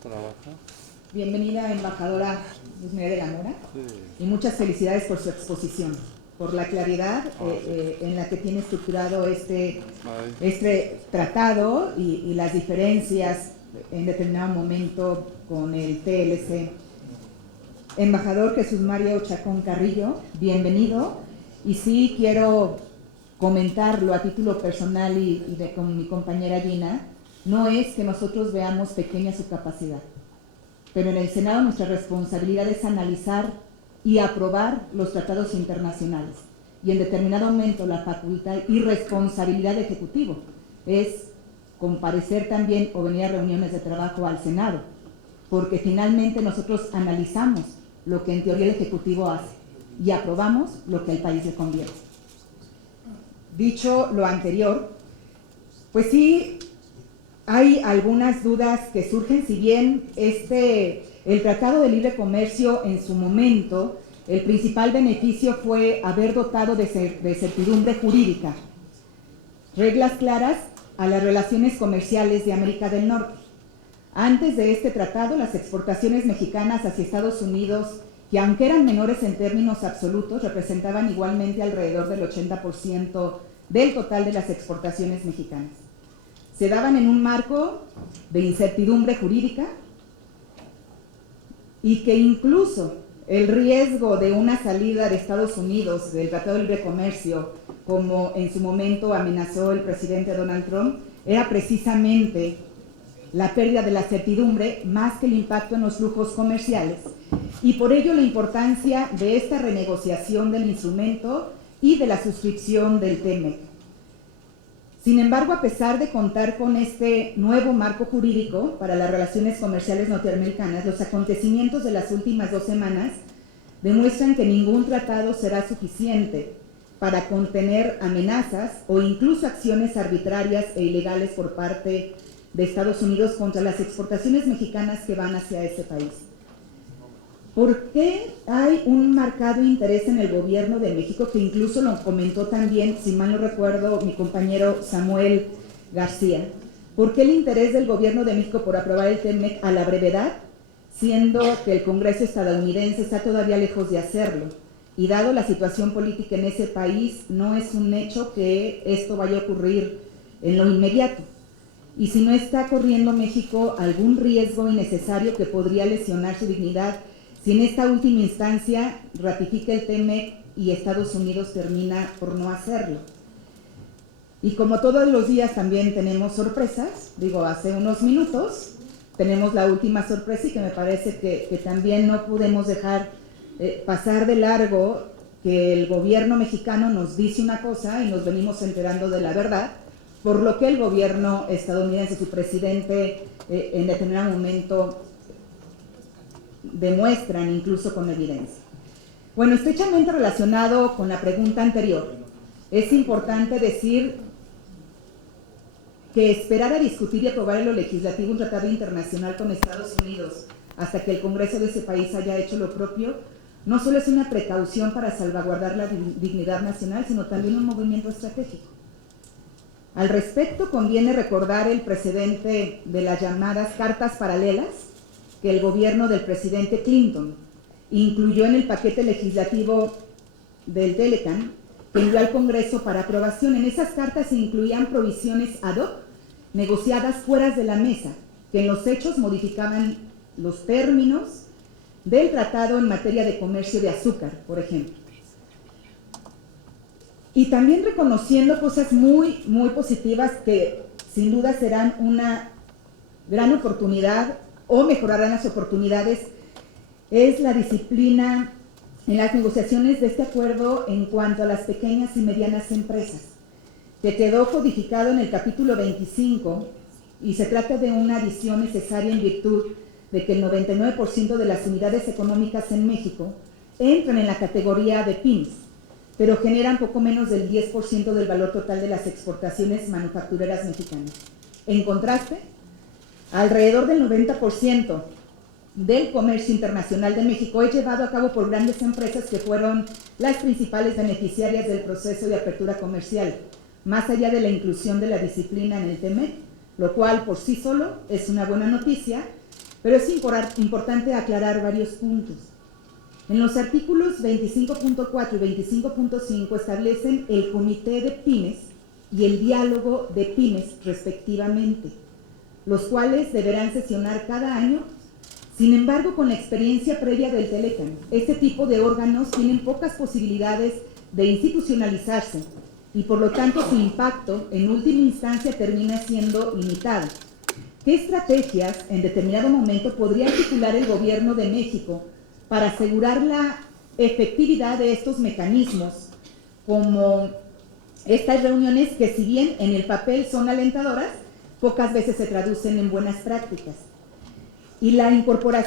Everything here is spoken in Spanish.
Trabaja. Bienvenida, embajadora Luz María de la Mora, y muchas felicidades por su exposición, por la claridad en la que tiene estructurado este tratado y las diferencias en determinado momento con el TLC. Embajador Jesús Mario Chacón Carrillo, bienvenido, y sí quiero comentarlo a título personal con mi compañera Gina. No es que nosotros veamos pequeña su capacidad, pero en el Senado nuestra responsabilidad es analizar y aprobar los tratados internacionales, y en determinado momento la facultad y responsabilidad del Ejecutivo es comparecer también o venir a reuniones de trabajo al Senado, porque finalmente nosotros analizamos lo que en teoría el Ejecutivo hace y aprobamos lo que al país le conviene. Dicho lo anterior, pues sí, hay algunas dudas que surgen. Si bien el Tratado de Libre Comercio en su momento, el principal beneficio fue haber dotado de certidumbre jurídica, reglas claras a las relaciones comerciales de América del Norte. Antes de este tratado, las exportaciones mexicanas hacia Estados Unidos, que aunque eran menores en términos absolutos, representaban igualmente alrededor del 80% del total de las exportaciones mexicanas. Se daban en un marco de incertidumbre jurídica y que incluso el riesgo de una salida de Estados Unidos del Tratado de Libre Comercio, como en su momento amenazó el presidente Donald Trump, era precisamente la pérdida de la certidumbre más que el impacto en los flujos comerciales, y por ello la importancia de esta renegociación del instrumento y de la suscripción del TEMEC. Sin embargo, a pesar de contar con este nuevo marco jurídico para las relaciones comerciales norteamericanas, los acontecimientos de las últimas 2 semanas demuestran que ningún tratado será suficiente para contener amenazas o incluso acciones arbitrarias e ilegales por parte de Estados Unidos contra las exportaciones mexicanas que van hacia ese país. ¿Por qué hay un marcado interés en el gobierno de México, que incluso lo comentó también, si mal no recuerdo, mi compañero Samuel García? ¿Por qué el interés del gobierno de México por aprobar el TEMEC a la brevedad, siendo que el Congreso estadounidense está todavía lejos de hacerlo? Y dado la situación política en ese país, no es un hecho que esto vaya a ocurrir en lo inmediato. Y si no está corriendo México algún riesgo innecesario que podría lesionar su dignidad, si en esta última instancia ratifica el TEMEC y Estados Unidos termina por no hacerlo. Y como todos los días también tenemos sorpresas, hace unos minutos tenemos la última sorpresa, y que me parece que también no podemos dejar pasar de largo, que el gobierno mexicano nos dice una cosa y nos venimos enterando de la verdad, por lo que el gobierno estadounidense, su presidente, en determinado momento demuestran incluso con evidencia. Bueno, estrechamente relacionado con la pregunta anterior, es importante decir que esperar a discutir y aprobar en lo legislativo un tratado internacional con Estados Unidos hasta que el Congreso de ese país haya hecho lo propio, no solo es una precaución para salvaguardar la dignidad nacional, sino también un movimiento estratégico. Al respecto, conviene recordar el precedente de las llamadas cartas paralelas que el gobierno del presidente Clinton incluyó en el paquete legislativo del Telecan, que envió al Congreso para aprobación. En esas cartas se incluían provisiones ad hoc negociadas fuera de la mesa, que en los hechos modificaban los términos del tratado en materia de comercio de azúcar, por ejemplo. Y también reconociendo cosas muy, muy positivas que sin duda serán una gran oportunidad o mejorarán las oportunidades, es la disciplina en las negociaciones de este acuerdo en cuanto a las pequeñas y medianas empresas, que quedó codificado en el capítulo 25, y se trata de una adición necesaria en virtud de que el 99% de las unidades económicas en México entran en la categoría de pymes, pero generan poco menos del 10% del valor total de las exportaciones manufactureras mexicanas. En contraste, alrededor del 90% del comercio internacional de México es llevado a cabo por grandes empresas que fueron las principales beneficiarias del proceso de apertura comercial, más allá de la inclusión de la disciplina en el TEMEC, lo cual por sí solo es una buena noticia, pero es importante aclarar varios puntos. En los artículos 25.4 y 25.5 establecen el comité de pymes y el diálogo de pymes respectivamente, los cuales deberán sesionar cada año. Sin embargo, con la experiencia previa del Telecán, este tipo de órganos tienen pocas posibilidades de institucionalizarse y por lo tanto su impacto en última instancia termina siendo limitado. ¿Qué estrategias en determinado momento podría articular el Gobierno de México para asegurar la efectividad de estos mecanismos, como estas reuniones que, si bien en el papel son alentadoras, pocas veces se traducen en buenas prácticas? Y la incorporación